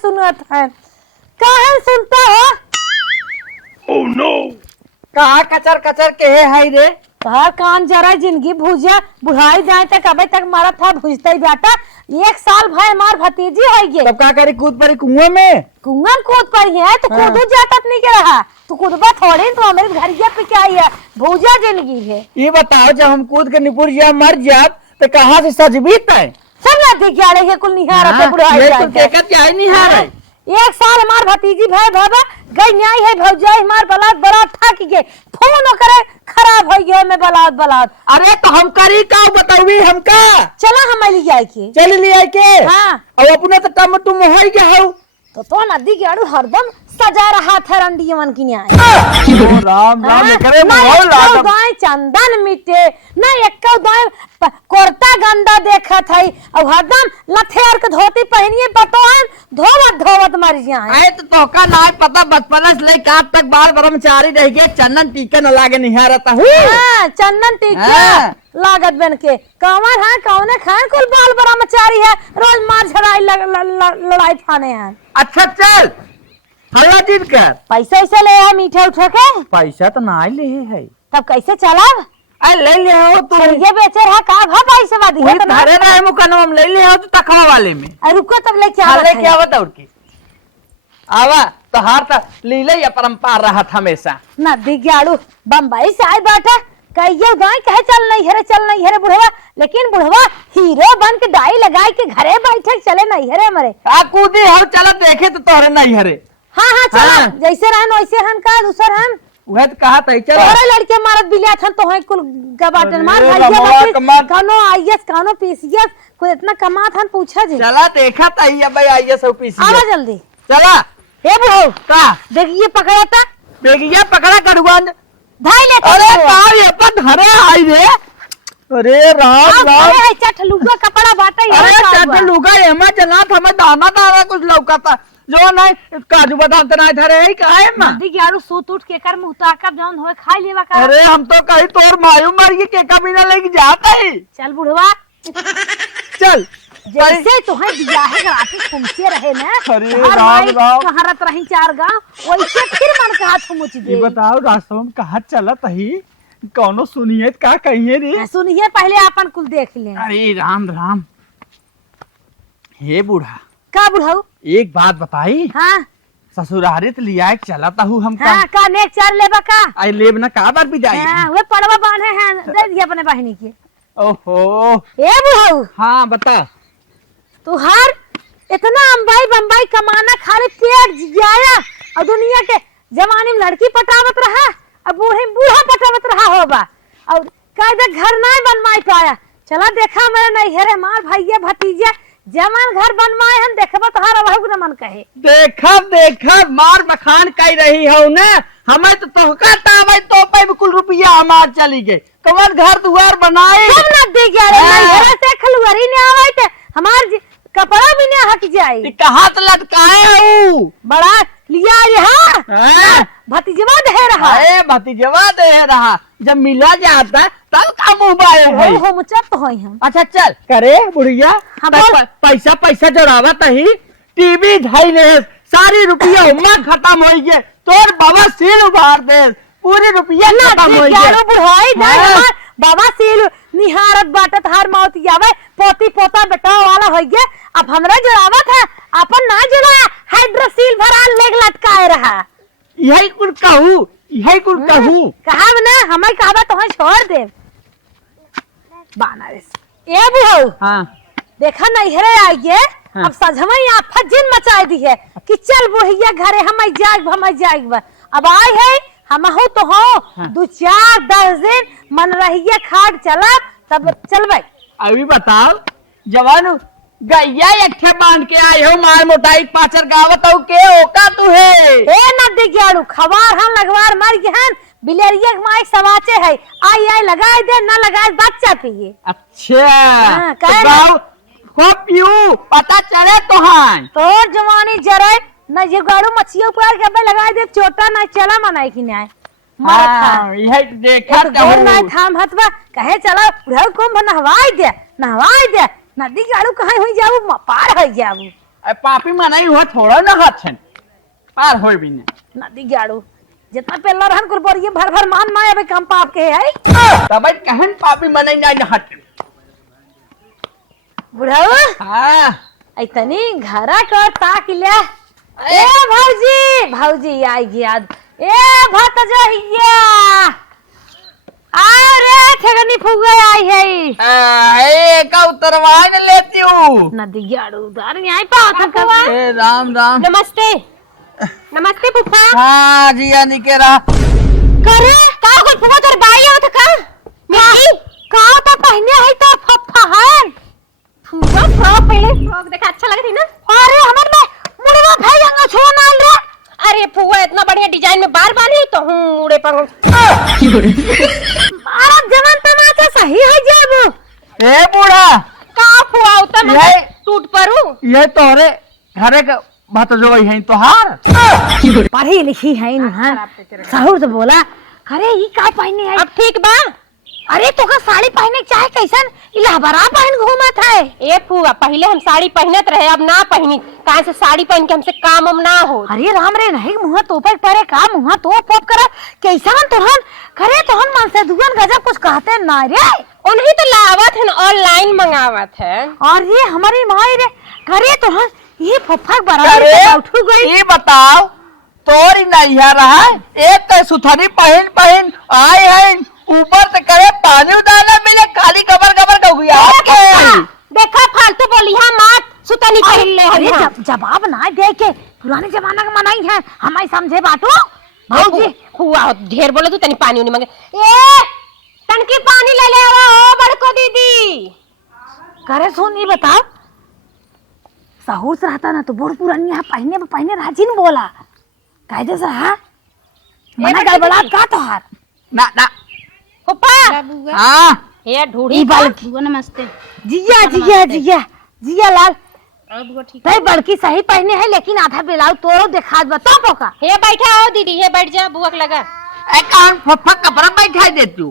सुनत है। काहे सुनता हो? Oh no. कहा कचर कचर के है रे? तोहार कान जरा जिंदगी भूजा बुढ़ाई जाए तक अबे तक मारा था भूजते ही बेटा। 1 साल भाई मार भतीजी हो गए। तब का करे कूद पड़ी कुएं में? कुआं कूद पड़ी है तो कूदू जाता नहीं के रहा। तू कूदबा थोड़ी तो हमारे घरिया पे क्या है भूजा जिंदगी है। ये बताओ जब हम कूद के निपुर जा मर जाब तो कहाँ से सजबीत है? सब ना देख आ रही है कुल निहारा पे बुढ़ाई मैं जाए तो देखत जाए नहीं हार है। 1 साल हमार भतीजी भाई बाबा गई न्याय है भौजाई हमार बलात बलात थक गए। फोन करे खराब हो गया मैं बलात बलात। अरे तो हम करी का बतावी हमका? चला हम ले जाए के चल लिया के। हाँ अब अपने तो टम तुम हो गया हो तो नदी के आड़ू हरदम सजा रहा था रंडियमन की न्याय। राम राम करे गाय चंदन मिटे ना एक कोरता गंदा देखा था अब हरदम लथेर के धोती पहनिए बतोहन धोवत धोवत मर जाए। आए तो तोका ना पता बचपन से ले काट तक बाल ब्रह्मचारी रह गए चंदन टीका न लागे निहारता हूँ। चंदन टीका लागत बन के कमर है कौने खान कुल बाल ब्रह्मचारी है रोज मार झड़ाई लड़ाई थाने हैं। अच्छा चल हल्ला जीत कर पैसा ऐसा ले है मीठा उठा के पैसा तो ना ले है तब कैसे चलाब? ले ले हो तू ये बेचे रहा का भा पैसा वादी है तो धरे रहे मुकन्नम हम ले ले हो तो तकवा वाले में। रुको तब ले क्या ले क्या बता उड़ के आवा तो हार तो लीले या परंपरा रहा था हमेशा ना दिग्याड़ू बम्बई से आए बैठा कहियो गाय कहे चल नहीं हेरे बुढ़वा लेकिन बुढ़वा हीरो बन के दाई लगाए के घरे बैठे चले नहीं हेरे मरे आ कूदी हो चलो देखे तो तोहरे नहीं हरे। हाँ चला जैसे रहन वैसे रहन का दूसर रहन वह तो कहा था चलो तोरे लड़के मारत बिलिया थन तो है कुल गबाटन मार कानो आईएस कानो पीसीएस कोई इतना कमा थन पूछा जी चला देखा था ये भाई आईएस और पीसीएस आवा जल्दी चला हे बुढ़ऊ का देखिए पकड़ा था बेगिया पकड़ा कड़ुआन धाई ले अरे का ये अपन धरे आई रे अरे राम राम अरे चट लुगा कपड़ा बाटा अरे चट लुगा एमा जना हमें दाना दाना कुछ लौकाता जो नहीं काजू बादाम तना धरे है काहे मां नदी के आड़ू सूत उठ के कर मुंह ताकब जौन होए खाई लेवा का। अरे हम तो कहीं तोर मायू मर के केका बिना लेके जाता ही। चल बुढ़वा चल जैसे तुम्हें बियाहे राती घूमते रहे ना अरे राम राम कहारत रही 4 गांव वैसे फिर मन का हाथ मुच दे। ये बताओ रास्ते में कहाँ चलत ही कौनो सुनिए का कहिए रे सुनिए पहले अपन कुल देख ले। अरे राम राम हे बूढ़ा का बुढ़ाऊ एक बात बताई। हाँ ससुरारी तो लिया चलाता हूँ हम हाँ का नेक चार लेबा का आई लेब ना का बार भी जाई। हाँ वे पड़वा बांधे हैं दे दिया अपने बहनी के। ओहो ए बुढ़ाऊ हाँ बता तुहार इतना अम्बाई बम्बाई कमाना खाली पेट जाया और दुनिया के जमाने में लड़की पटावत रहा अब बूढ़ा पटावत रहा होगा और कायदा घर नहीं बनवाई पाया। चला देखा मेरे नहीं हेरे मार भैया भतीजा जमान घर बनवाए हम देखबा तोहार बहु न मन कहे देखा मार मखान कही रही हो ना हमें तो तोहका तावे तो पे कुल रुपया हमार चली गए कमर घर दुआर बनाए सब न दे गया रे नहीं हेरे से खलुआरी ने आवे के हमार कपड़ा भी न हट जाए कहां से लटकाए हो बड़ा लिया यहाँ भतीजवा दे रहा है भतीजवा दे रहा जब मिला जाता तब का मुंह बाए है हो मुचत होई हम। अच्छा चल करे बुढ़िया पैसा पैसा जोड़ावत ही टीवी ढाई ले सारी रुपया उम्मा खत्म हो गए तोर बाबा सील उभार दे पूरी रुपया खत्म हो गए बुढ़ाई नहीं बाबा सील निहारत बाटत हार मौत आवे पोती पोता बेटा वाला हो गया अब हमरा जोड़ावत है अपन ना जोड़ा हाइड्रोसील भरा लेग लटकाए रहा यही कुल कहूँ कहा ना हमें कहबा तो छोड़ दे बनारस ए बुढ़ऊ। हाँ देखा नहीं हेरे आइए हाँ। अब सजमा यहाँ फजिन मचाई दी है कि चल बुढ़िया घरे हम जाएग अब आए है हम हो तो हो हाँ। 2-4-10 दिन मन रहिए खाट चला तब चलबे। अभी बताओ जवान गैया एक बांध के आए हो मार मोटाई पाचर गावत हो के ओका तू है ए नदी गेड़ू खवार हम लगवार मर गहन बिलेरिया के माइक सवाचे है आई लगाए दे ना लगाए बच्चा पिए। अच्छा तो पीऊ पता चले तो हाँ तोर जवानी जरे न ये गाड़ू मछियों पर के लगाए दे चोटा ना चला मनाई की न्याय यही देखा ना थाम हतवा कहे चला उधर कुंभ नहवाई दे नदी गाड़ू कहाँ हो जाऊ पार हो जाऊ पापी मनाई हुआ थोड़ा ना हाथ छन पार होई भी ने नदी गाड़ू जितना पेला रहन कुल बोरिए भर भर मान ना अबे कम पाप के है तब कहन पापी मनाई ना हट बुढ़ाऊ हां इतनी घरा का ताक ले ए भौजी भौजी आई याद ए भत जहिया अरे ठगनी फुगे आई है ए का उतरवान लेती हूं नदी गाड़ू उधर नहीं आई पाओ था कवा ए राम राम नमस्ते नमस्ते फुफा हां जी यानी के रा करे का को फुफा तोर बाई आवत का मेरी का तो पहने है तो फफा है फुफा फ्रॉक पहले फ्रॉक देखा अच्छा लग रही ना अरे हमर में मुड़वा भाई अंगा छो नाल रे अरे फुआ इतना बढ़िया डिजाइन में बार बानी तो हूं मुड़े पर अरे जवान तमाचा सही है जेबू ए बूढ़ा का फुआ उतर मैं टूट परू ये तोरे घरे का बात जो है तोहार पढ़ी लिखी है इन्हां सहूर से बोला अरे ई का पहने है अब ठीक बा अरे तो का साड़ी पहने चाहे कैसन इलाहबरा पहन घूमत है ए फुआ पहले हम साड़ी पहनत रहे अब ना पहनी काहे से साड़ी पहन के हमसे काम हम ना हो अरे राम रे नहीं मुंह तो पर परे का मुंह तो पोप कर कैसन तोहन करे तोहन मन से दुगन गजब कुछ कहते ना रे उन्हीं तो लावत है ऑनलाइन मंगावत है और ये हमारी माई रे करे तोहन ये फफक बराबर उठ गई ये बताओ तोरी नहीं रहा एक सुथनी पहन पहन आए हैं ऊपर से करे पानी उडाला मिले खाली कबर कबर का हुआ देखा फालतू बोलिया मत सुतनी पहन ले अरे जवाब ना दे के पुराने जमाना का मनाई है हमारे समझे बाटू भौजी हुआ ढेर बोलो तू तनी पानी नहीं मांगे ए तनकी पानी ले ले आओ बड़को दीदी करे सुन ये बताओ सहूर से रहता ना तो बूढ़ पुरानी यहाँ पहने राजी न बोला कायदे से रहा मना गड़बड़ा का तो हाथ ना ना पप्पा हां ये ढूढ़ी बुआ नमस्ते जिया जिया जिया जिया लाल बुआ ठीक है बड़की सही पहने है लेकिन आधा बेलाऊ तोरो दिखा बता पोका हे बैठा हो दीदी हे बैठ जा बुआ लगा ए कान फफा कपड़ा बैठा दे तू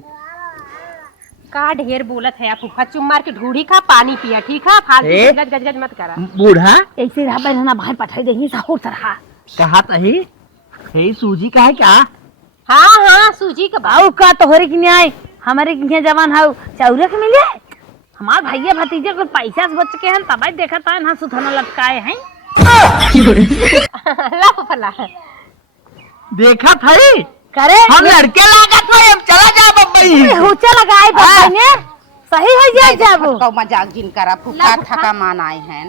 का ढेर बोलत है फुफा चुम मार के ढूढ़ी खा पानी पिया ठीक है फालतू गज मत करा बूढ़ा ऐसे रहा बहना बाहर पठाई देही सहूर तरह कहा तही हे सूजी का है क्या हाँ हाँ सूजी का बाऊ का तोहरे की न्याय हमारे की जवान हाउ चौरे के मिले हमार भैया भतीजे को पैसा से बच के हैं तब देखा था ना सुथना लटकाए हैं ला फला देखा थई करे हम लड़के लागत में हम चला जा बब्बई हुचा लगाए बब्बई ने सही हो जाए जाबो कौ मजाक जिन करा फुफा ठका मान आए हैं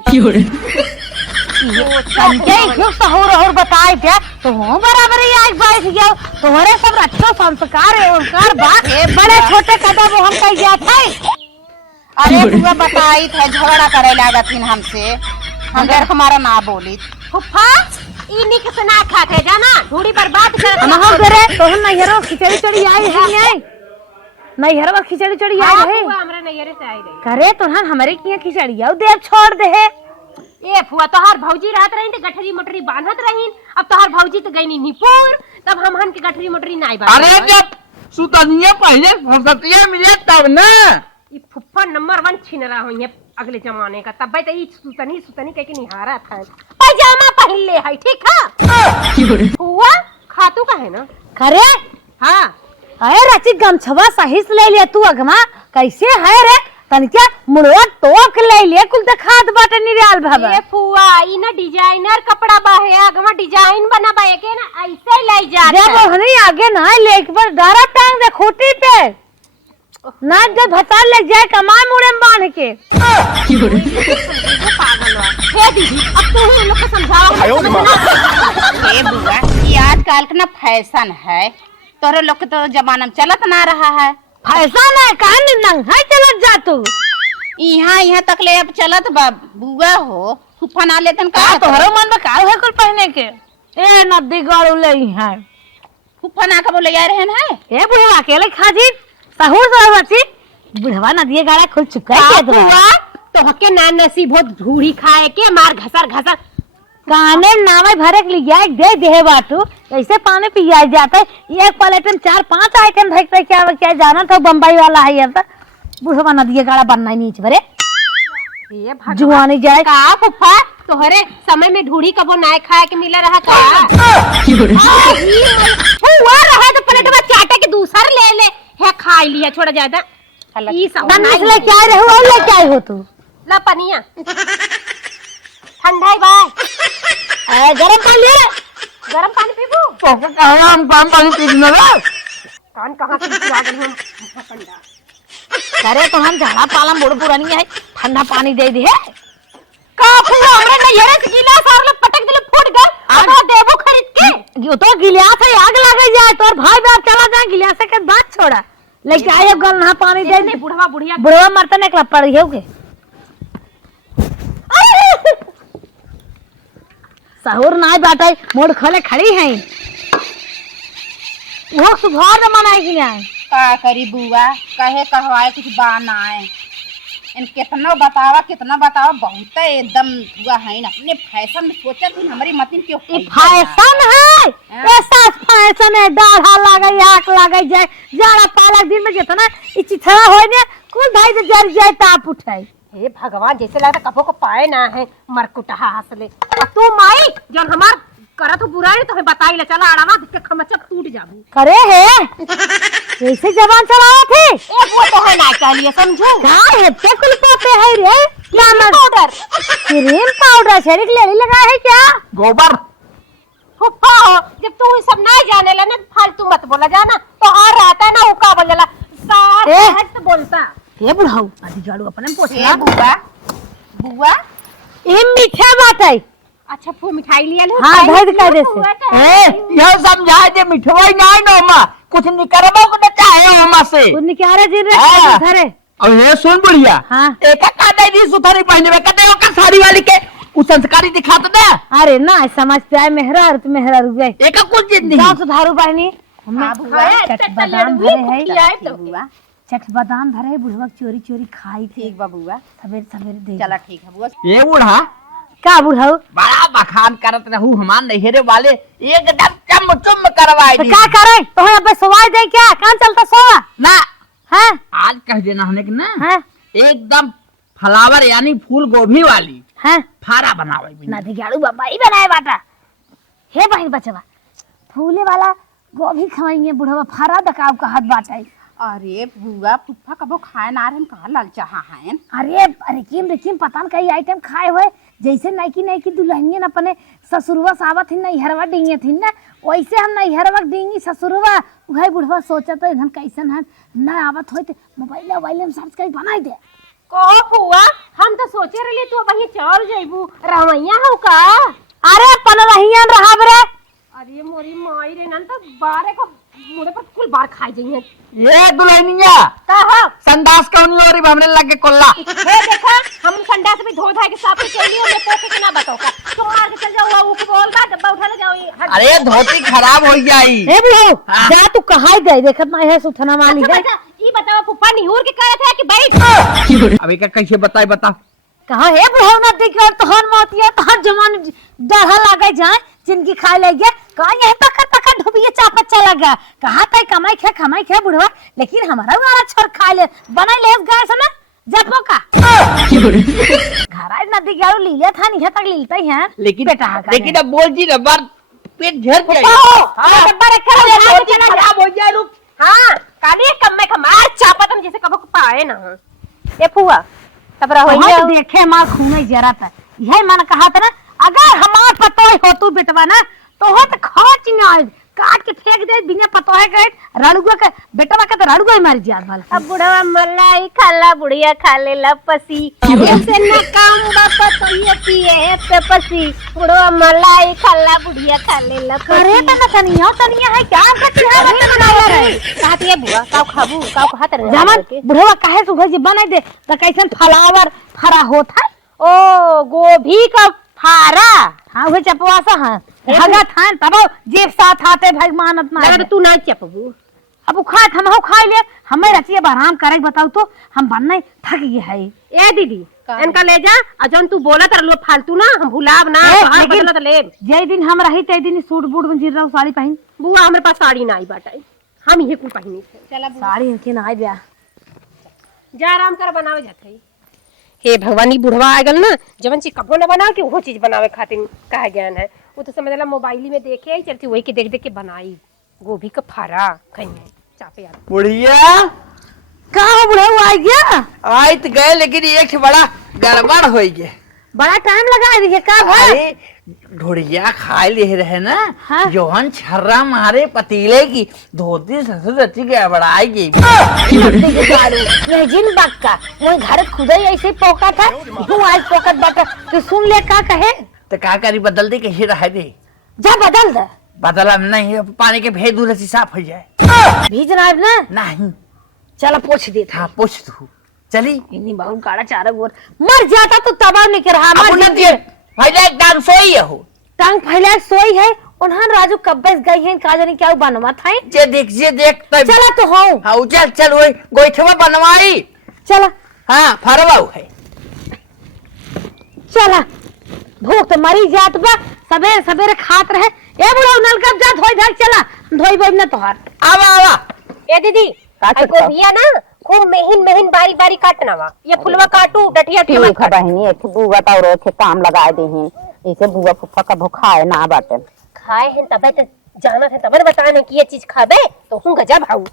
संजय क्यों सहूर और बताए थे तो हो बराबर ही आज बैठ गया तुम्हारे सब अच्छो संस्कार है ओंकार बात बड़े छोटे कदम हम कह जात है अरे बुआ बताई थे झगड़ा करे लागत हमसे हम डर हमारा ना बोली फुफा इन्हीं के सुना खा के जाना थोड़ी बर्बाद कर हम करे तो हम नैहरो खिचड़ी चढ़ी आई है नहीं नैहरो खिचड़ी चढ़ी आई है हमरा नैहरे से आई रही करे तो हमारे किया खिचड़ी आओ देव छोड़ दे है ए फुआ तोहार भौजी रहत रही तो गठरी मोटरी बांधत रही अब तोहार भौजी तो गई निपुर तब हम के गठरी मोटरी नहीं बांध अरे जब सुतनिया पहले फसतिया मिले तब ना ये फुफ्फा नंबर 1 छिनरा हुई है अगले जमाने का तब तो ये सुतनी कह के निहारा था पैजामा पहन ले है ठीक है फुआ खातू का है ना करे हाँ अरे रची गमछवा सही से ले लिया तू अगमा कैसे है रे तनिया मुड़वा टोक ले ले कुल दिखात बाटे निराल भाबा ए फुआ ई ना डिजाइनर कपड़ा बा है अगमा डिजाइन बना बा के ना ऐसे ले जा जब हनी आगे ना ले एक बार डारा टांग दे खूटी पे ना जब भता लग जाए कमाए मुड़े में बांध के पागल हे दीदी अब तू ही लोग को समझाओ हे बुआ ये आजकल का ना फैशन है तोरे लोग के तो जमाना में चलत ना रहा है फैशन है कान नंग है चलत जा तू यहाँ तक ले अब चलत बा बुआ हो फुफा ना लेतन का तोहरो मन में काल है कुल पहने के ए नदी गाड़ू ले है फुफा ना का बोले जा रहे हैं ए बुढ़वा अकेले खाजी सहूर से बची बुढ़वा नदी गाड़ा खुल चुका है तो हके ना नसीब हो धूड़ी खाए के मार घसर काने नामे भरे के लिए दे दे बाटू ऐसे पानी पिया जाता है एक प्लेट में 4-5 आइटम देखते क्या जाना था बम्बई वाला है अब बुढ़वा नदी गाड़ा बनना ही नीचे भरे जुआनी जाए का फुफा तोहरे समय में ढूढ़ी कबो नाय खाए के मिला रहा का हुआ रहा तो प्लेट में चाटा के दूसर ले ले है खा लिया छोड़ा ज्यादा ई सब बनने ले क्या रहे हो ले क्या हो तू ला पनिया ठंडा है भाई गरम पानी ले गरम पानी पीबू तो कहा हम काम पानी पी ना कान कहां से चुरा गए हम ठंडा करे तो हम झाड़ा पालम बड़ पुरानी है ठंडा पानी दे दी है काफू हमरे नैहरे से गिलास और पटक दिले फूट गए अब देबो खरीद के यो तो गिलास है आग लगे जाए तोर भाई बाप चला जाए गिलास के बात छोड़ा लेके आए गल ना पानी दे दे बुढ़वा बुढ़िया बुढ़वा मरते ने क्लब पड़ी होगे सहूर नाई बाटे मोड़ खोले खड़ी है वो सुधार न मनाई की है का करी बुआ कहे कहवाए कुछ बाना है इन कितना बतावा बहुत एकदम हुआ है ना अपने फैशन में सोचा थी हमारी मतीन क्यों फैशन है ऐसा फैशन है डाढ़ा लागे आंख लागे जाए जाड़ा पाला दिन में जितना इचिथरा होय ने कुल भाई से जर जाए ताप उठाई हे भगवान जैसे लगता कपो को पाए ना है मरकुटहा हंसले अब तू माई जन हमार करा तो बुराई तो बताई ले चला आड़ावा के खमचक टूट जाबू करे है कैसे जबान चलावा थे ए वो तो है ना चाहिए समझो का है ते कुल पोते है रे क्या पाउडर क्रीम पाउडर शरीर ले लगा है क्या गोबर फुफ्फा जब तू ये सब नहीं जाने ला ना फालतू मत बोला जाना तो और रहता है ना उका बोल जाला साथ हट बोलता ये बुढ़ाऊ आदि गाड़ू अपने पोछला बुआ ये मीठा बात है अच्छा फू मिठाई लिया लो हां भेद कर दे से ए ये समझा दे मिठवाई नहीं नो मां कुछ निकरबो को तो चाहे ओमा से कुछ निकारे दिन हाँ। रे धरे और ये सुन बुढ़िया हाँ। एक का दे दी सुथरी पहने में कते का साड़ी वाली के उ संस्कारी दिखा तो दे अरे ना समझ पे आए मेहरा तो मेहरा रुए एक कुछ जिंदगी गांव सुधारू बहनी हाँ बुआ चट बादाम भरे है ठीक बुआ चट बादाम भरे बुढ़वा चोरी चोरी खाई थी ठीक बा बुआ सवेरे सवेरे दे चला ठीक है बुआ ये बूढ़ा का बुढ़ाऊ बड़ा बखान करत रहू हमान नहरे वाले एकदम चम चुम करवाए तो दी क्या करे तो यहाँ पे सवाई दे क्या कहाँ चलता सोवा ना हैं आज कह देना हमने कि ना हैं एकदम फ्लावर यानी फूल गोभी वाली हैं फारा बनावे ना दिगाड़ू बाबा ही बनाए बाटा हे बहन बचवा फूले वाला गोभी खवाएंगे बुढ़वा फारा दकाव का हाथ बाटा अरे बुआ पुप्पा कबो खाए ना रहे कहाँ लाल चाहा है अरे अरे किम पता न कई आइटम खाए हुए जैसे नैकी नैकी दुल्हनियन अपने ससुरवा सावत थी नैहरवा डिंगे थी ना वैसे हम नैहरवा डिंगी ससुरवा वही बुढ़वा सोचा तो इधन कैसन है ना आवत होते मोबाइल में सर्च कर बनाई दे कहो फुआ हम तो सोचे रही तू अब चल जाइबू रवैया हो का अरे पन रहियन रहब रे अरे मोरी माई रे नन तो बारे को मुड़े पर कुल बार खाई जाइए ये दुल्हनिया कहा संदास कौनी और हमने लगे कोल्ला हे देखा हम संडास में धो धाय के साफ के लिए मैं पोके के ना बताओ का तुम मार के चल जाओ वो बोलता डब्बा उठा ले जाओ ये अरे धोती खराब हो जाई ए बुढ़ऊ हाँ। जा तू कहां गए देखत ना है सुथना वाली अच्छा गए बेटा ई बताओ पुप्पा निहुर के कहे थे कि बैठ अभी का कैसे बता कहा है बुढ़ऊ ना देख तो हन मोतिया तो हर जमान डढ़ा लागे जाए जिनकी खा लेगे कहा यह पका ढुबिया चापत चला गया कहा तय कमाई खे बुढ़वा लेकिन हमारा वाला छोड़ खा ले बना ले गए सना जपो का घरा नदी गाड़ू लीले था नहीं तक लीलते हैं लेकिन बेटा लेकिन अब बोल जी ना बार पेट झड़ जाए हां डब्बा रखा ले धोती खराब हो जाए रुक हां काली कम में खमार चापत हम जैसे कबो पाए ना ए फुआ तब रहो तो देखे मां खूने जरा था यही मन कहा था ना अगर हमार पतो हो तू बिटवा ना तो हो तो खोच ना काट के फेंक दे बिना पतो है गए रड़ुआ के बेटवा के तो रड़ुआ ही मार जात वाला अब बुढ़वा मलाई खाला बुढ़िया खा ले लपसी ऐसे न काम बापा तो ये पिए पे पसी बुढ़वा मलाई खाला बुढ़िया खा ले लपसी करे त न तनिया है क्या कच्ची है बता ना रे कहती है बुआ काऊ खाबू काऊ कहत रहे जमन बुढ़वा काहे सुघर जी बना दे त कैसन फ्लावर फरा होत है ओ गोभी का फारा हां वो चपवासा है भगा थान तब जेब साथ आते भाई मानत ना लगा तू ना चपबू अब खात हम हो खा ले हमें रचिए आराम करे बताओ तो हम बनने थक गए है ए दीदी इनका ले जा अजन तू बोला तर लो फालतू ना हम भुलाब ना बाहर बदलत ले जे दिन हम रही ते दिन सूट बूट में जीर रहा साड़ी पहन बुआ हमरे पास साड़ी ना आई बाटे हम ये कुल पहनी थे चला बुआ साड़ी इनके ना आई ब्याह जा आराम कर बनावे जाते हे भगवान ई बुढ़वा आ गल ना जवन चीज कपड़ो न बना के वो चीज बनावे खातिर कहा ज्ञान है। वो तो समझ ला मोबाइल में देखे आई चलती वही के देख देख के बनाई गोभी का फारा खाइए चापे यार। बुढ़िया का हो बुढ़ऊ आ गया? आई तो गए लेकिन एक बड़ा गड़बड़ हो गया। बड़ा टाइम लगा दिए का भाई? अरे ढोड़िया खाए ले रहे ना। हाँ? जोहन छर्रा मारे पतीले की धोती ससुर अच्छी गड़बड़ाएगी। जिन बात का वो घर खुद ही ऐसे पोका था तू आज पोकत बाटा तो सुन ले का कहे तो का करी बदल दे कैसे रह दे जा बदल दे बदला नहीं पानी के भेद दूर से साफ हो जाए। भीज ना ना नहीं चला पोछ दे हाँ पूछ तू चली इन्हीं बाहु काड़ा चारा गोर मर जाता तो तबाह नहीं कर रहा अब उन्हें दे पहले एक डांग सोई हो टांग फैला सोई है उन्हान राजू कब्बेस गई है का जाने क्या बनवा था जे देख तब चला तो हो हाँ चल वही गोईठवा बनवाई चला हाँ फरवाऊ है चला भूख तो मरी जात बा सवेरे सवेरे खात रहे ए बुढ़ा नल कब जा धोई धाक चला धोई बोई ना तोहार आवा ए दीदी गोभिया ना खूब महीन महीन बारी बारी काटना वा ये फुलवा काटू डटिया ठीक है बहनी एक बुआ तो और एक काम लगा दे हैं इसे बुआ फुफा का भूखा है ना बाटे खाए हैं तबे तो जाना है तबे बताने कि ये चीज खाबे तो हूं गजब हाउ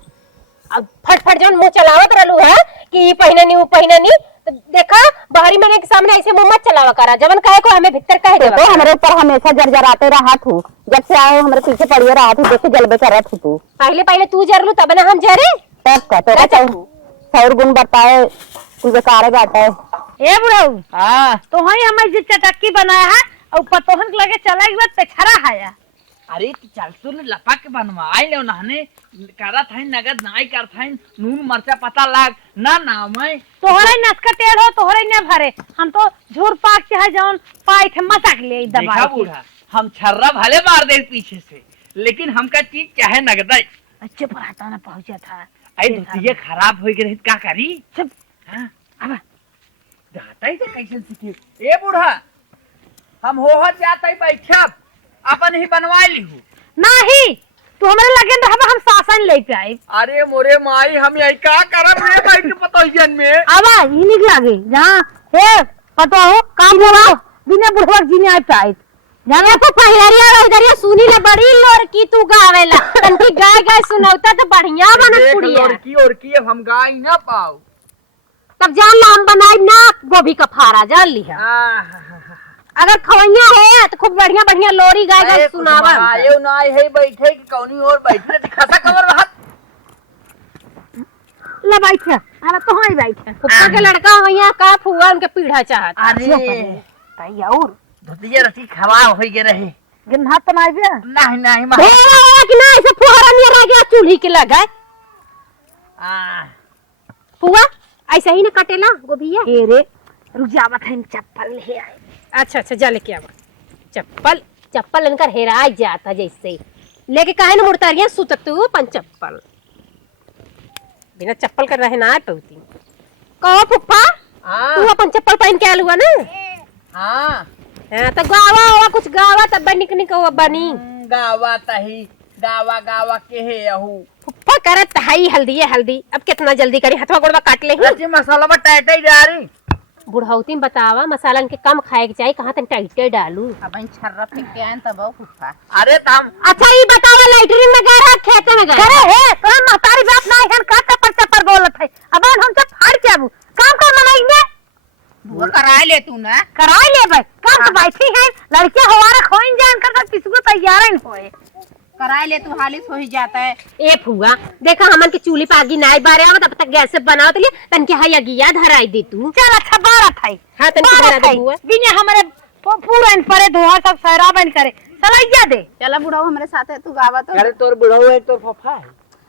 अब फट जौन मुंह चलावत रहलू है कि ये पहिने नहीं वो पहिने नहीं तो देखा बाहरी मैंने के सामने ऐसे मुंह मत चलावा करा जवन कहे को हमें भीतर कहे जब तो हमारे ऊपर हमेशा जरजराते रहा तू जब से आए हमारे पीछे पड़िए रहा तू देखे जलबे कर रहा तू पहले तू जर लू तब ना हम जरे तब का तो सौर गुण बताए तू बेकार बात है ए बुढ़ऊ हाँ तो हई हमें जे चटक्की बनाया है और पतोहन के लगे चला के बाद पेछरा हाया अरे चल तू ने लपा के बनवाई ले नहने करा था नगद नाई कर था नून मरचा पता लाग ना नाम है तोहरे नसका टेढ़ हो तोहरे न भरे हम तो झूर पाक चाहे जौन पाई थे मसक ले दबा देखा बूढ़ा हम छर्रा भले मार दे पीछे से लेकिन हमका चीज चाहे नगद अच्छे पर आता ना पहुंचा था आई धुतिया खराब हो गई का करी चुप हाँ अब जाता ही कैसे सीखे ए बूढ़ा हम हो जाता ही बैठा अपन ही बनवा ली हूँ नहीं तू हमारे लगे रहा हम शासन लेके आए अरे मोरे माई हम यही का करब रे बैठ पतोहियन में अब ही निकला गई जहाँ हे पता हो काम हुआ बिना बुढ़वा जीने आए पाए जाने तो पहिरिया उधरिया सुनी ले बड़ी लड़की तू गावेला तनकी गाय गाय सुनौता तो बढ़िया बनत कुड़िया और की अब हम गाय ना पाओ तब जान ला हम बनाई ना गोभी का फारा जान लिया अगर खवैया है तो खूब बढ़िया बढ़िया लोरी गाय गाय सुनावा आयो ना है बैठे कि कौनी और बैठे खसा कवर रहत ले बैठ अरे तो हां बैठ फुप्पा के लड़का होइया का फुआ उनके पीढ़ा चाहत अरे तई और धुतिया रसी खराब हो गए रहे गिन्हा तो नहीं बे नहीं भेड़ा कि ना ऐसे फुहारा नहीं रह गया चूल्ही के लगाए फुआ ऐसा ही ना कटेला गोभिया ए रे रुक जावत है चप्पल ले आए अच्छा जा लेके आवा चप्पल इनकर हेरा जाता जैसे लेके काहे ना मुड़तारिया सुतत तू अपन चप्पल बिना चप्पल कर रहे ना पौती कहो फुप्पा तू अपन चप्पल पहन के आलू ना हाँ तो गावा हुआ कुछ गावा तब निक हुआ बनी गावा तही गावा के है यहू फुप्पा करत हई हल्दी अब कितना जल्दी करी हथवा गोड़वा काट ले रची मसाला में टाइट ही जा रही बुढ़ौती बतावा मसाला के कम खाए के चाहिए कहाँ तक टाइटे डालू अब छर्रा फेंक के आए तब फुफा अरे तम अच्छा ये बतावा लाइटरिंग में गया रहा खेते में गया करे है तो महतारी बात नहीं है का चप्पल बोलत है अब हम सब फाड़ के आबू काम कर मनाएंगे वो कराए ले तू ना कराई ले भाई काम तो बैठी है लड़के हमारा खोइन जान कर तो किसी को तैयार ही होए कराए ले तू हाली सो ही जाता है ए फुआ देखा हमन के चूल्ही पे आगी नाई बारे आवत तब तक गैस से बनाओ तो तन के हया गिया धराई दे तू चल अच्छा बारत है हां तन के बना दे बुआ बिना हमारे पूरा इन परे धोआ सब सैराबन करे चलाइया दे चला बुढ़ाओ हमारे साथ है तू गावा तो अरे तोर बुढ़ऊ है तोर फफा है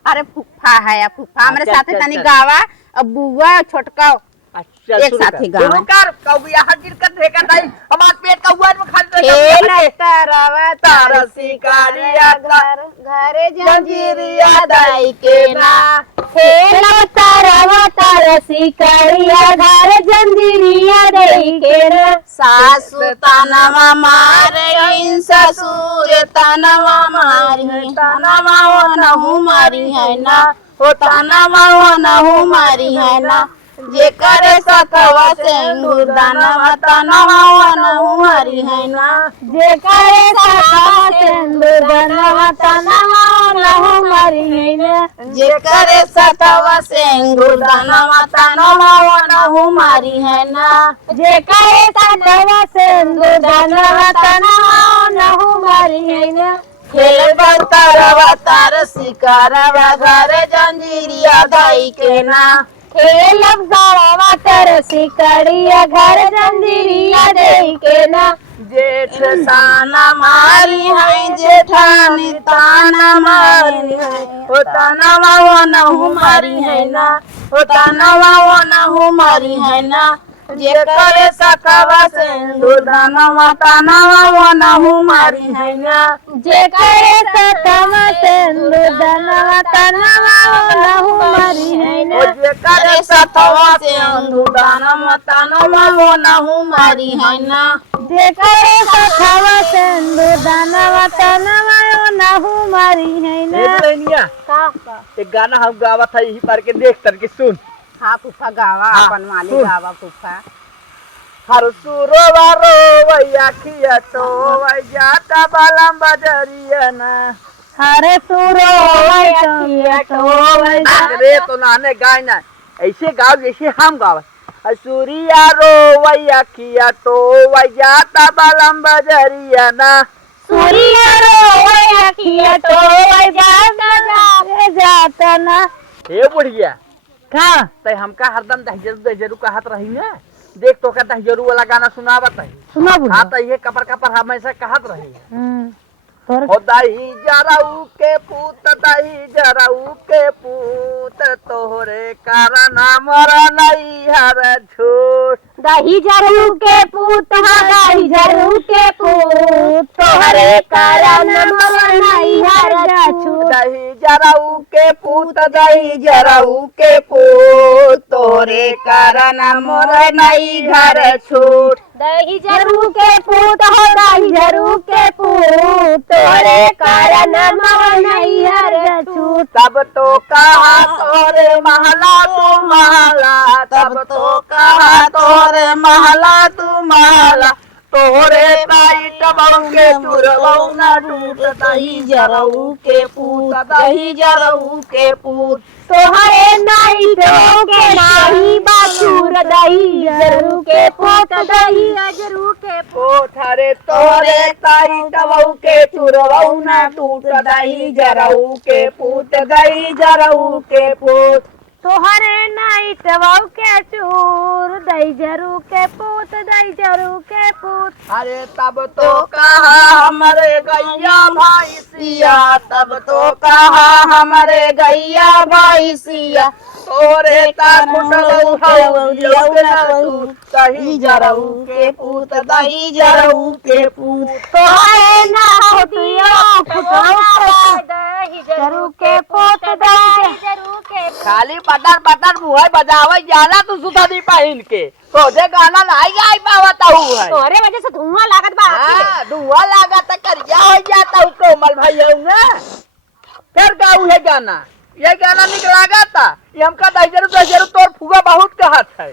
अरे फुफा है या फुफा हमारे साथ है तनी गावा अब बुआ छोटका अच्छा एक साथ ही गावा कर कौया हाजिर कर देगा नहीं हमार पेट कौआ में खा दे खेल तारावा तारा शिकारिया घरे जंजीरिया दाई के ना खेला तारा शिकारिया घर जंजीरिया दई के ना सासु तानवा मारे इन ससुर तानवा मारी तानवा वो नहु मारी है ना हो तानवा वो नहु मारी है ना जे करे सतवा सिंदूर दानवा तनवा वनहु हरि है ना। जे करे सतवा सिंदूर दानवा तनवा वनहु हरि है ना। जे करे सतवा सिंदूर दानवा तनवा वनहु हरि है ना। जे करे सतवा सिंदूर दानवा तनवा वनहु हरि है ना। खेल बरतारवा तार शिकारवा घर जंजीरिया दाई के ना। खेलब सारा तर सिकड़िया घर जंजीरिया दे के ना। जेठ ताना मारी है जेठानी ताना मारी है। ओ तनवा वनहु मारी है ना। ओ तनवा वनहु मारी है ना। जे करे सतवा सिंदूर दानवा तनवा वनहु मारी है ना। जे करे सतवा सिंदूर दानवा तनवा वनहु हरि है ना। जे करे सतवा सिंदूर दानवा तनवा वनहु मारी है ना। जे करे सतवा सिंदूर दानवा तनवा वनहु हरि है ए ना। दुल्हनिया एक गाना हम गावा था यही पार के देख करके सुन। हाँ फूफा गावा हाँ, अपन वाले सुन। गावा फूफा। हर सुरो वारो वैया खिया तो वैया तबलम बजरिया ना। हरे सुरो वैया तो वैया। अरे तो नाने गाय ना ऐसे गाओ जैसे हम गाव। सूरिया रो वैया खिया तो वैया तबलम बजरिया ना। सूर्य रो वैया खिया तो वैया जाता ना। हे बुढ़िया का तै हमका हरदम दहजरू कहत रही ना। देख तो का दहजरू वाला गाना सुनावत है। सुना हाँ बुढ़ा। तो ये कपर कपर हमेशा कहत रही तोर हो दही जराऊ के पूत दही जराऊ के पूत तोहरे कारण मरा नहीं हर झूठ। दही जरू के पूत दही जरू के पूत तोहरे कारण नहीं हर छूट। दही जराऊ के पूत दही जराऊ के पूत तोहरे कारण मरा नहीं घर छूट। दही जरू के पूत हो दही जरू के पूत तोहरे कारण नहीं हर छूट। तब तो कहा तोरे महला तू महला तब तो कहा तोरे महला तू महला तोरे टाइट बंगे चुरवऊ ना टूट। दही जराऊ के पूत दही जराऊ के पूत तोहरे नहीं तो के नाही बासुर दही जरू के पूत दही जरू के पोथरे तोरे टाइट बंगे के चुरवऊ ना टूट। दही जराऊ के पूत दही जराऊ के पूत तोहरे नहीं टवाऊ के चूर दही जरू के पूत दही जरू के पूत। अरे तब तो कहा हमारे गैया भैंसिया तब तो कहा हमारे गैया भैंसिया तोरे दही जराऊ के पूत दही जराऊ के पूत तोहरे ना होतियो फुटाऊ दही जरू के पूत दही जरू के पूत। खाली पटर पटर मुहर बजावे जाला तू सुधरी पहिन के तोजे गाना नहीं गाई पावता हूँ है। तोहरे वजह से धुआं लागत बा। हाँ धुआं लागत करिया हो जाता हूँ कोमल भैया ना। फिर गाऊ है गाना ये गाना निक लागता ये हमका दहजरू तोर फुगा बहुत कहत है।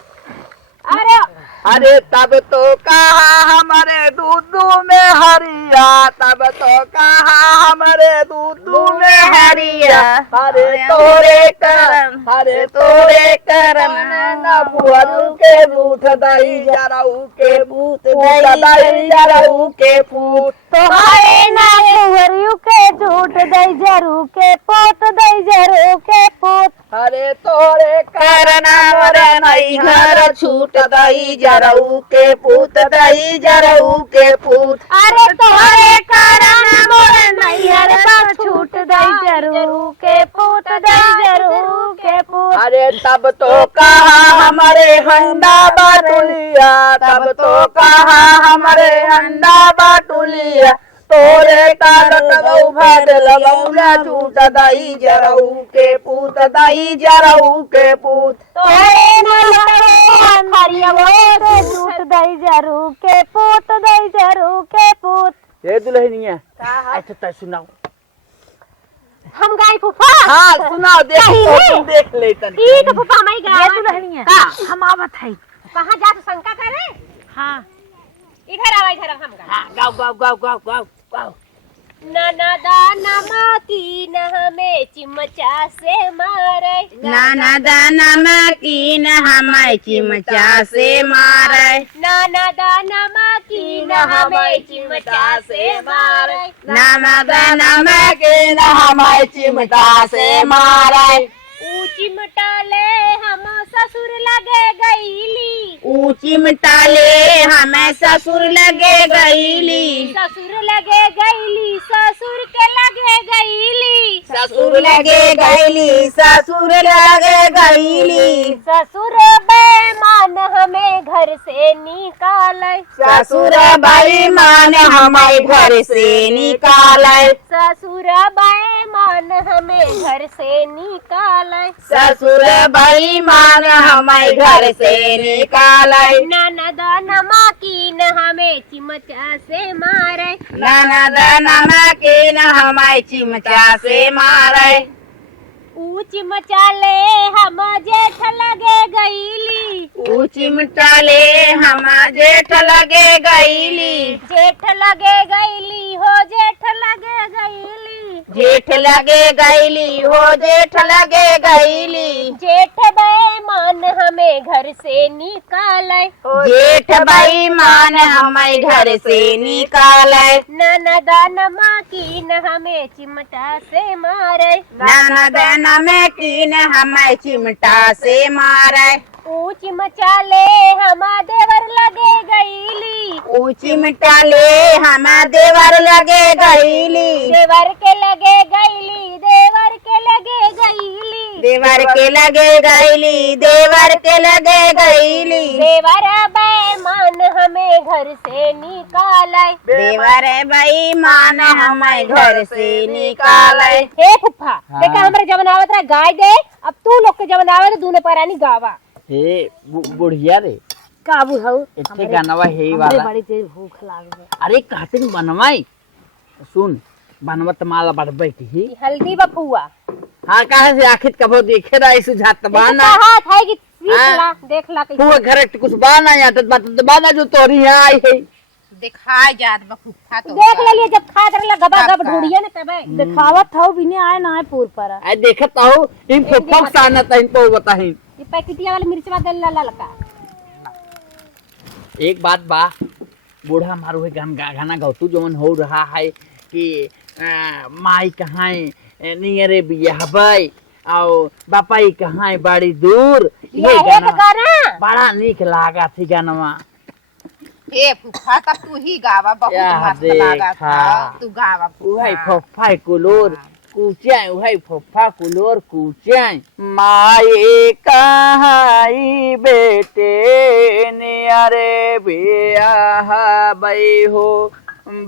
अरे अरे तब तो कहा हमारे दूध में हरिया तब तो कहा हमारे दूध में हरिया। अरे तोरे करम न बुअरू के बूथ दही जराऊ के बूथ दही जराऊ के पूत। तोहरे ना बुहरियू के झूठ दही जरू के पूत दही जरू के पूत। अरे तोरे कारण मरे नहीं घर छूट दही जराऊ के पूत दही जराऊ के पूत। अरे तोहरे कारण मोर नैहर पर छूट दई जरू के पूत दई जरू के पूत। अरे तब तो कहा हमारे हंडा बाटुलिया तब तो कहा हमारे हंडा बाटुलिया तोरे कारण भाद लगौला छूट दही जराऊ के पूत दही जराऊ के पूत। तोहरे नैहरिया से छूट दई जरू के पूत दई जरू के पूत। ये दुल्हनिया अच्छा तय सुनाओ हम गाय फूफा हाँ सुनाओ, देख तो तुम देख ले तनी। ठीक है फूफा मैं ये गाय दुल्हनी है हम आवत है। कहाँ जा तू शंका करे हाँ इधर आवा इधर हम गाय हाँ गाओ गाओ गाओ गाओ गाओ गाओ। नाना दाना माकी न हमें चिमचा से मारे नाना दाना मकीन हमें चिमचा से मारे, नाना दाना माकी न हमें चिमचा से मारे नाना दाना मकीन हमें चिमटा से मारे, ऊ चिमटा ले हम ससुर लगे गईली ऊंची मिटाले हमें ससुर लगे गईली, ससुर लगे गईली ससुर के लगे गईली ससुर लगे गईली, ससुर लगे गईली, ससुर बेईमान हमें घर से निकाले ससुर बेईमान हमें घर से निकाले, ससुर बेईमान हमें घर से निकाले ससुर बेईमान हमें घर से निकाले, नाना नमकीन हमें चिमचा से मारे ननद नमकीन हमें चिमचा से मारे, ऊ चिमचा ले हम जेठ लगे गईली ऊ चिमटा ले हम जेठ लगे गईली, जेठ लगे गईली हो जेठ लगे गईली जेठ लगे गईली हो जेठ लगे गईली, जेठ बेईमान हमें घर से निकाले जेठ बेईमान हमें घर से निकाले, ननद नमकीन हमें चिमटा से मारे ननद नमकीन हमें चिमटा से मारे, ऊ चिमचा ले हम देवर लगे गईली ऊ चिमटा ले हम देवर लगे गईली, देवर के लगे गईली देवर के लगे गईली देवर के लगे गईली, देवर के लगे गईली, देवर बेईमान हमें घर से निकाले देवर बेईमान हमें घर से निकाले, हे फुफा देखा हमारे जब आवत रहा गाय दे अब तू लोग के जब आवे तो दूने परानी गावा हे बुढ़िया रे काबू हऊ इतने गानवा हे वाला। बड़ी तेज भूख लागे अरे कहते न बनवाई सुन बनवत माला बढ़बै की। हल्दी बफुआ हाँ कहा से आखिर कबो देखे रहा इस जात बाना हाथ है कि सीख हाँ। ला देख ला कैसे तू घर कुछ बाना या तो बाना जो तोरी यहाँ आई है। दिखा जात बखुफा तो देख ले लिए जब खा कर गबा गब ढूंढिए ना तबे दिखावत हऊ बिने आए ना आए पूर पर आई देखत हो इन फुफक सानत इन तो बताही। ये पैकेटिया वाला मिर्चवा दे ला ललका एक बात बा बूढ़ा मारू है गाना गौतू जवन हो रहा है कि माई कहाँ नियरे बियाहबै और बापाई कहाँ बड़ी दूर ये तो गाना बड़ा निक लागा थी गानवा। ए फुफा तब तू ही गावा बहुत या मस्त लागा देखा। था तू गावा उहाई फुफा कुलोर कूचाई उहाई फुफा कुलोर कूचाई माई कहाई बेटे नियरे बियाहबै हो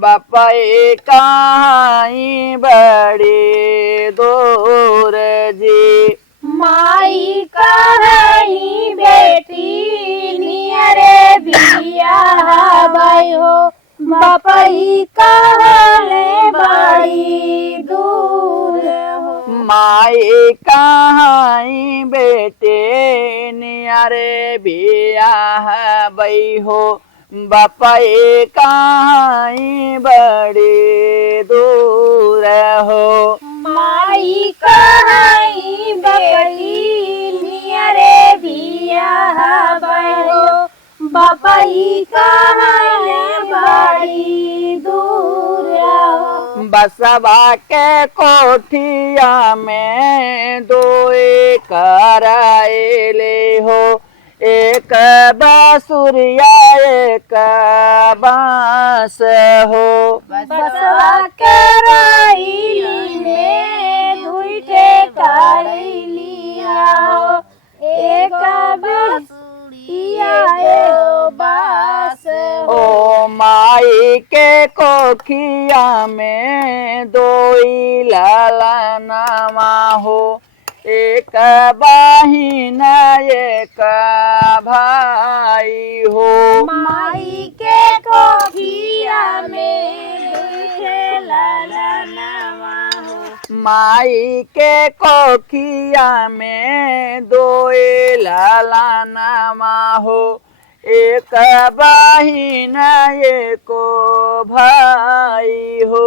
बापाई कहाई बड़ी दूर जी माई कहाई बेटी नियरे बियाह भाई हो बापई कहले बड़ी दूर हो माई कहाई बेटे नियरे बियाहबै हो बापाई कहाई बड़ी दूर हो माई कहाई बेटी नियरे बियाह भाई हो बापई कहले बड़ी दूर हो बसवा के कोठिया में दो कराएले हो एक बांसुरिया एक बांस हो बसवा कराइली में दुइटे कराइलिया हो एक बसिया एगो बास हो ओ माई के कोखिया में दो लालनावा हो एक बहिन एक भाई हो माई के कोठिया में दुइटे लालनावा हो माई के कोखिया में दोए लालानामा हो, एक बहिन एको भाई हो।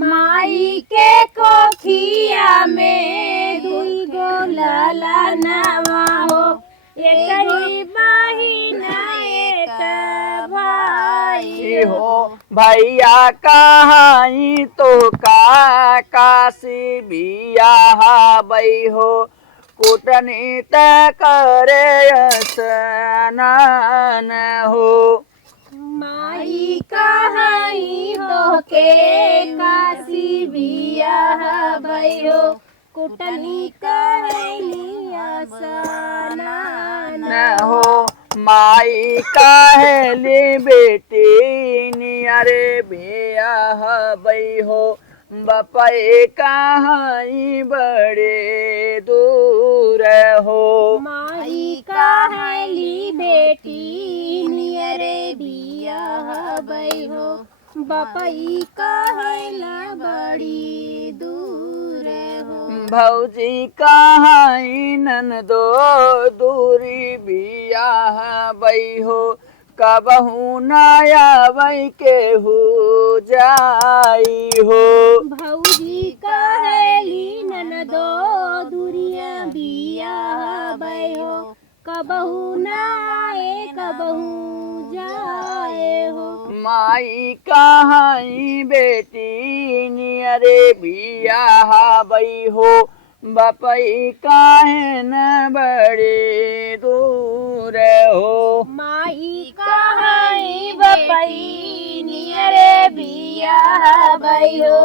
माई के कोखिया में दुई गो ललनवा हो, एक ही बहिन एक भाई हो। भैया कहाई तो का काशी बिया बई हो, कूटनीत करे स्नान हो। माई कहाई तो के काशी बिया भयो, कुटनी कहलिया सनान हो। माई कहली बेटी नियरे बिया बई हो, बपई कहाई बड़े दूर हो। माई कहली बेटी नियरे बिया भयो, बपई कहला बड़ी दूर हो। भौजी कहाई ननदो दूरी बिया बई हो, कबहू नया बई के हो जाई हो। भौजी कहली ननदो दुरिया बिया भयो, कबहू नाए कबहू जाए हो। माई कहाई बेटी नियरे बिया बई हो, बपई काहे न बड़े दूर हो। माई कहाई बपई नियरे बिया भयो,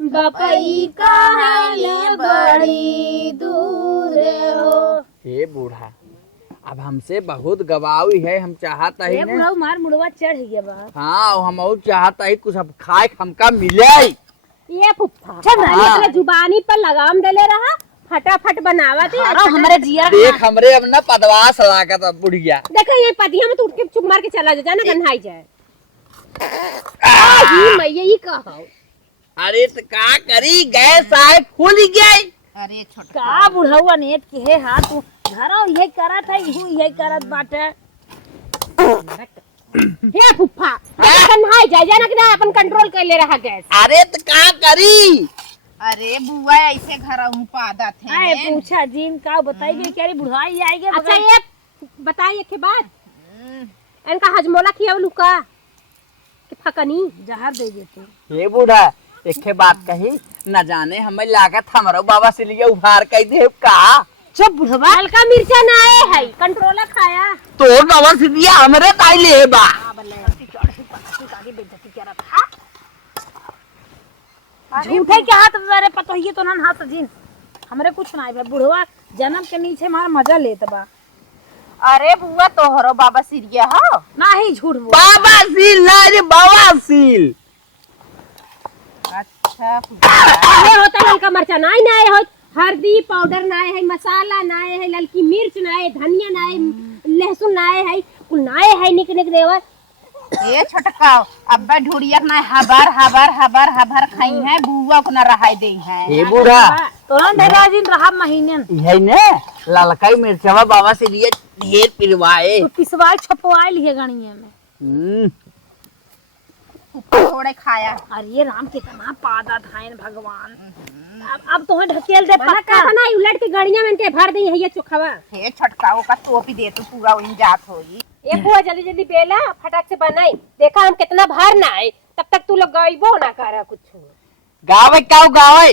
बपई कहला बड़ी दूर हो। हे बूढ़ा, अब हमसे बहुत गवाई है, हम चाहता ही नहीं। मार मुड़वा चढ़ गया बा। हाँ हम और चाहता ही कुछ अब खाए हमका मिले। ये फुफ्फा इतना जुबानी पर लगाम देले रहा, फटाफट बनावा थी। हमारे जिया देख हमरे अब ना पदवास लागत अब बुढ़िया। देखो ये पदिया में तो उठ के चुप मार के चला जाए ना, गन्हाई जाए। ये मैया ये कहा अरे तो का करी, गैस आए खुल गई। अरे छोटा का बुढ़ावा नेट के है हाथ तू घरो यही करत है, इहू यही करत बाटे। हे फुफ्फा गन्हाई जाए जाना कि ना, अपन कंट्रोल कर ले रहा गैस। अरे तो का करी। अरे बुआ ऐसे घर पादा थे आए पूछा जीन का बताइए क्या रे बुढ़ाई आएगी। अच्छा ये बताइए के बाद इनका हजमोला खियावलू का कि फकनी जहर दे देते। ये बूढ़ा एक बात कही, न जाने हमें लागत हमारो बाबा से लिए उभार कह दे का। चुप बुढ़वा, हल्का मिर्चा ना आए है, कंट्रोला खाया तो बाबा से दिया हमरे ताइले बा। झूठे के हाथ मेरे पतोहिए तो नन हाथ जीन हमरे कुछ ना आए। बुढ़वा जन्म के नीचे मार मजा लेत बा। अरे बुआ तोहरो बाबा सिरिया हो ना ही झूठ बोल। बाबा सील ना रे बाबा सील। अच्छा ये होता हल्का मिर्चा ना आए हो, हल्दी पाउडर ना है, मसाला ना है, ललकी मिर्च ना है, धनिया ना है, लहसुन ना है, कुल ना है निक निक देवर। ये छोटका अब्बा ढूढ़िया ना हबर हबर हबर हबर खाई है, बुआ को ना रहाई दे है। ये बूढ़ा तो हम ढेरा दिन रहा महीने यही ने ललकाई मिर्चवा बाबा से लिए ढेर पिरवाए। तो पिसवाए छपवाए लिए गणिये में। थोड़े खाया। अरे राम कितना पादा धायन भगवान। अब तुम्हें ढकेल दे पक्का ना उलट के गड़िया में इनके भर दे है चोखवा। हे छोटका वो का टोपी दे तू पूरा उन जात होई। ये बुआ जल्दी जल्दी बेला फटाक से बनाई, देखा हम कितना भार ना आए तब तक तू लोग गाइबो ना करा कुछ। गावे क्या गावे,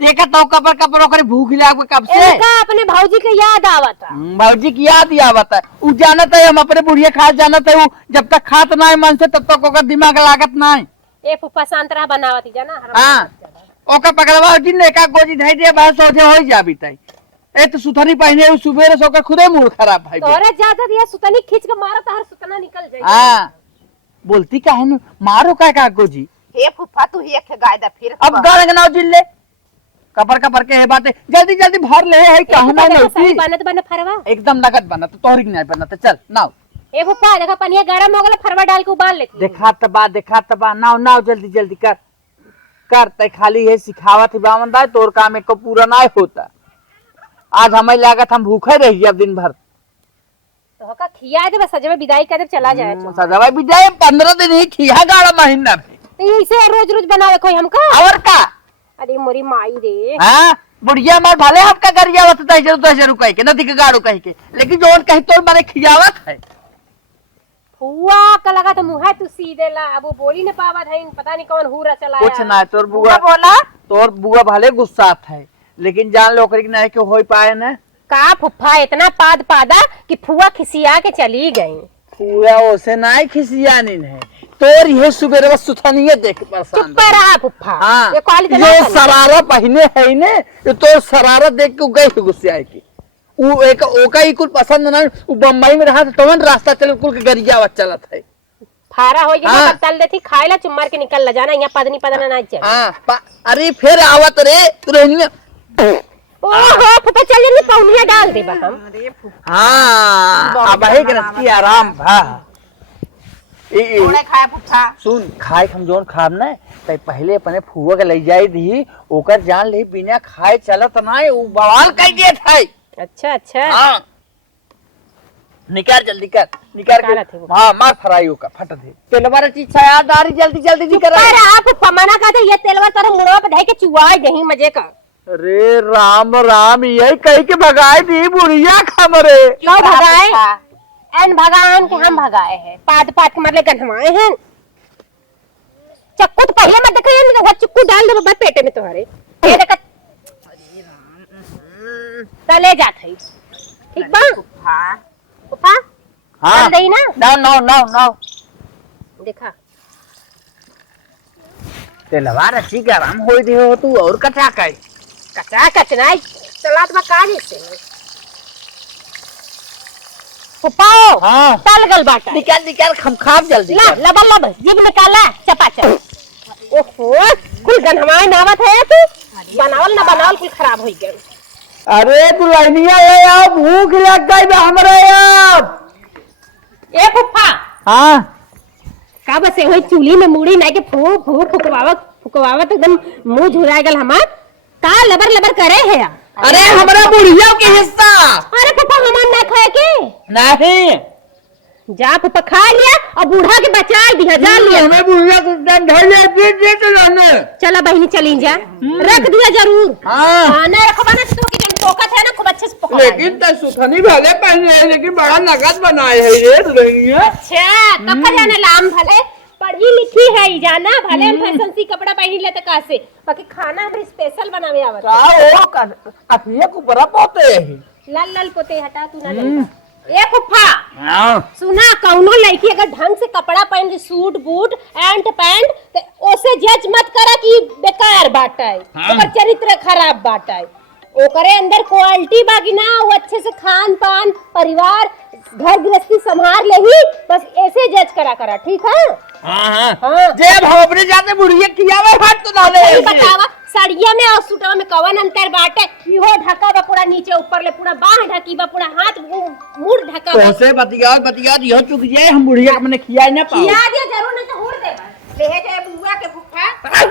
देखा तो कपर कपर ओकरे भूख लाग कब से। इनका अपने भौजी के याद आवता। भौजी की याद ही आवत है। उ जानत है हम अपने बुढ़िया खा जानत है, जब तक खात ना है मन से तब तक ओकर दिमाग लागत ना है। ए फुफ्फा सांतरा बनावती जाना। हां ओकर पकड़वा जी ने का गोजी धई दे बस सोचे होई जाबी तई। ए तो सुथनी पहने उ सुबेरे से ओकर खुदे मूड खराब भाई। तोरे ज्यादा दिया सुतनी खींच के मारो तो हर सुतना निकल जाए। हां बोलती काहे न मारो का गोजी। हे फुफा तू ही एक गाय दा फिर अब गाने ना जिल्ले कपर कपर के है बातें जल्दी जल्दी भर ले है कहना नहीं बनत बन फरवा एकदम नगद बनत तोहरी नहीं बनत चल नाव। ए फुफ्फा देखा पनिया गरम हो गला, फरवा डाल के उबाल लेती। देखा तबा नाव नाव जल्दी जल्दी कर। करते खाली है सिखावत ही बामन दाई तोर काम एक को पूरा ना होता। आज हमें लागत हम भूखे रही अब दिन भर। तो हका खिया दे बस सजवे विदाई कर दे चला जाए। सजवा भी जाए 15 दिन ही खिया गाड़ा महीना में। तो इसे रोज रोज बनावे कोई हमका। और का अरे मोरी माई रे। हां बुढ़िया मार भले आपका गरिया होता है जरूर 10 रुपए के नदी के गाड़ो कह के, लेकिन जोन कहीं तोर मारे खियावत है। फुआ का लगा तो मुंह तू सीधे ला, अब वो बोली न पावत है, पता नहीं कौन हुरा चलाया। कुछ ना तोर बुआ बोला तोर बुआ भले गुस्सा है, लेकिन जान लो करी नहीं क्यों हो पाए ना। का फुफ्फा इतना पाद पादा कि फुआ खिसिया के चली गई। फुआ ओसे नहीं खिसियानी है तोर ये सुबेरे बस सुथनिए देख परेशान। चुप रहा फुफ्फा। हाँ, ये क्वालिटी ये सरारा पहने है ने ये तो सरारा देख के गई गुस्से आई की। उ एक ओका ही कुछ पसंद ना उ बम्बई में रहा तो रास्ता चल कुल के गरिया चलत है। फारा हो गया हाँ। तल देती खाए ला चुम्मार के निकल ला जाना, यहाँ पदनी पदना ना चाहिए। हां अरे फिर आवत रे तू रहनी। ओहो फुफ्फा चल जल्दी पौनिया डाल दे बा हम। हां अब है कि रस्ती आराम भा थोड़े खाए फुफा। सुन खाए हम जोन खाब ना ते पहले अपने फुआ के ले जाई दी ओकर जान ले बिना खाए चलत ना उ बवाल कह दिए थे। अच्छा अच्छा। हां निकाल जल्दी कर निकाल निकाला थे के। वो। हां मार फ्राई का फट दे तेलवार चीज छायादारी जल्दी जल्दी जी कर। पर आप फुफ्फा मना कहते ये तेलवा तेरे मुड़वा पे ढाई के चुआ दही मजे का। अरे राम राम यही कह के भगाए दी बुढ़िया खमरे। क्यों भगाए? एन भगवान के हम भगाए हैं, पाद पाद के मारले गन्हवाए हैं। चक्कू तो पहले मत देखो, ये नहीं तो चक्कू डाल दे बस पेटे में तुम्हारे। ये देखा तले जात है। ठीक बा फुफ्फा हां चल दई ना। नो नो नो नो देखा तेलवार अच्छी के आराम होई दे हो तू और कटा कई कचा कचनाई चलात बा काजी से फुफ्फा। हां तल गल बाटा निकाल निकाल हम खाब जल्दी ला कर। लब लब जिब निकाला चपाचप। ओहो कुल गन्हवाए नावत है तू, बनावल ना बनावल कुल खराब हो गया। अरे तू लाइनिया ये अब भूख लग गई बा हमरे अब। ए फुफ्फा हां का बस वही चूल्ही में मुड़ी ना के फू फू फुकवावत एकदम मुंह झुराए गल हमार। का लबर लबर करे है। अरे हमरा बुढ़िया के हिस्सा। अरे फुफ्फा हमार ना खाए के नहीं जा फुफ्फा खा लिया और बूढ़ा के बचा दिया जा लिया। हमें बुढ़िया के धैले दे तो रहने। चला बहनी चली जा रख दिया जरूर। हां खाना रखबा ना तो किचन टोकत है ना खूब अच्छे से पका। लेकिन त सुथनी भले पहने है लेकिन बड़ा नगद बनाए है ये दुल्हनिया। अच्छा तो का जाने लाम भले पढ़ी लिखी है ही जाना भले हम फैशन सी कपड़ा पहनी ले त कासे बाकी खाना हम स्पेशल बनावे आवत। का हो कर अथिया को बड़ा पोते है। लाल लाल पोते हटा तू ना ले। ए फुफ्फा हां सुना कौनो लड़की अगर ढंग से कपड़ा पहन सूट बूट एंड पैंट तो ओसे जज मत करा कि बेकार बाटा है ओकर चरित्र खराब बाटा है। ओकरे अंदर क्वालिटी बाकी ना वो अच्छे से खान पान परिवार घर गृहस्थी संभाल ले ही बस ऐसे जज करा ठीक है। हां हाँ। जब हम अपने जाते बुढ़िया कियावे हाथ तो डाले। सही बतावा साड़िया में और सूटवा में कवन अंतर बाटे। इहो ढका बा पूरा नीचे ऊपर ले पूरा बाह ढकी बा पूरा हाथ मुड़ ढका बा। तोसे बतिया यह चुक जाए हम बुढ़िया के मने खियाई ना पाओ। खिया दिया जरूर नहीं तो हुड़ दे बस ले जाए बुआ के फुफ्फा।